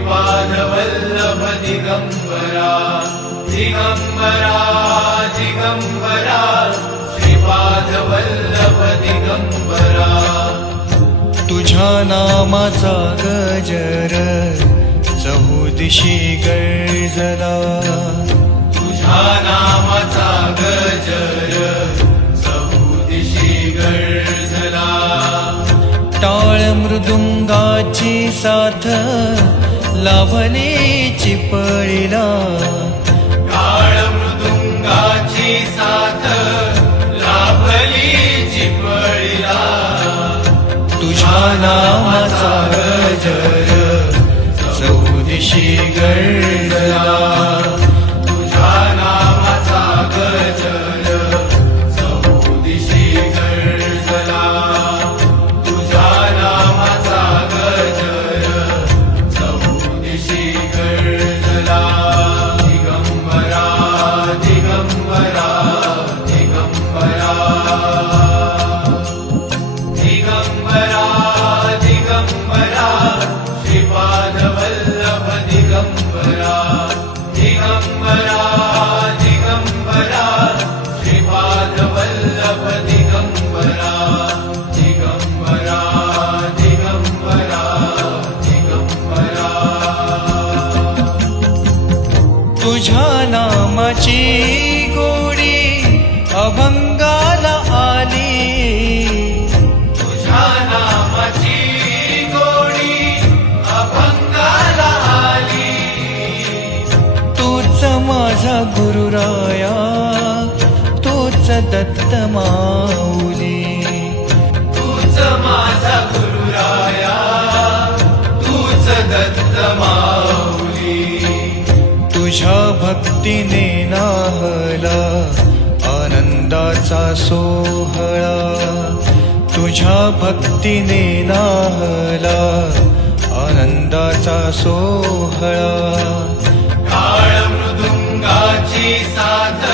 श्रीपाद वल्लभ दिगंबरा दिगंबरा दिगंबरा श्रीपाद वल्लभ दिगंबरा तुझ्या नामाचा गजर चहुदिशी गर्जला तुझ्या नामाचा गजर चहुदिशी गर्जला टाळ मृदुंगाची साथ लाभली चिपळीला टाळ मृदुंगाची साथ लाभली चिपळीला तुझ्या नामाचा गजर चहुदिशी गर्जला तुझ्या नामाचा गजर चहुदिशी गर्जला तुझ्या नामाचा गजर चहुदिशी गर्जला दिगंबरा दिगंबरा दिगंबरा दिगंबरा दिगंबरा श्रीपाद वल्लभ दिगंबरा दिगंबरा दिगंबरा श्रीपाद वल्लभ दिगंबरा दिगंबरा दिगंबरा दिगंबरा तुझ्या नामाची गोडी अभंगाला आली तुझ्या नामाची गोडी अभंगाला आली तूच माझा गुरुराया तूच दत्त माऊली तूच माझा गुरुराया तूच दत्त माऊली तुझ्या भक्तीने नाहला आनंदाचा सोहळा तुझ्या भक्तीने नाहला आनंदाचा सोहळा टाळ मृदुंगाची साथ